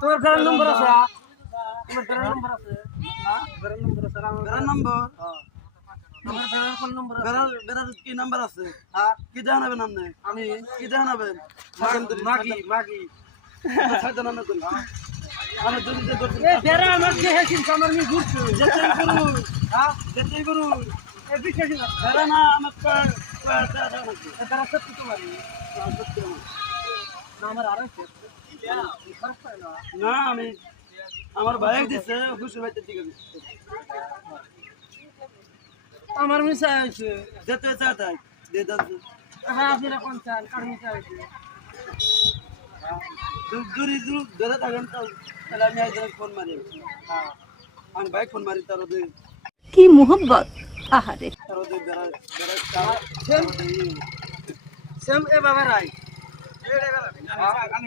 তোমার ঘরের নম্বর আছে? তোমার ঘরের নম্বর আছে? হ্যাঁ, ঘরের নম্বর আছে? বেড়ার নম্বর আমার ঘরের কোন নম্বর আছে? বেড়ার কি নাম্বার আছে? হ্যাঁ, কি জানাবেন আপনি? আমি কি জানাবেন? মাগি মাগি। ছাড়তে না নতুন আমি যদি যে ধরছি এ বেড়া আমার দেহে কিন্তু আমার নি ঘুরছে। যেতেই করুন হ্যাঁ, যেতেই করুন এ বিশ্বাসী না। বেড়া না আমার এ বেড়া সত্যি তোমার না, আমার আড়াইশো। খরচ হয় না। না আমি আমার ভাই দিছে খুশি ভাইতে দিকে আমার মিশা হয়েছে। যেতে চাই দিয়ে দাও হ্যাঁ, আপনারা কোন চান? কার মিশা হয়েছে? দূরি ধরে থাকেন তো তাহলে আমি একজনের ফোন মারি আমি ভাই ফোন মারি তার ওদের কি মোহব্বত আহারে তার ওদের বেড়া সেম এ বাবা রাই। আমি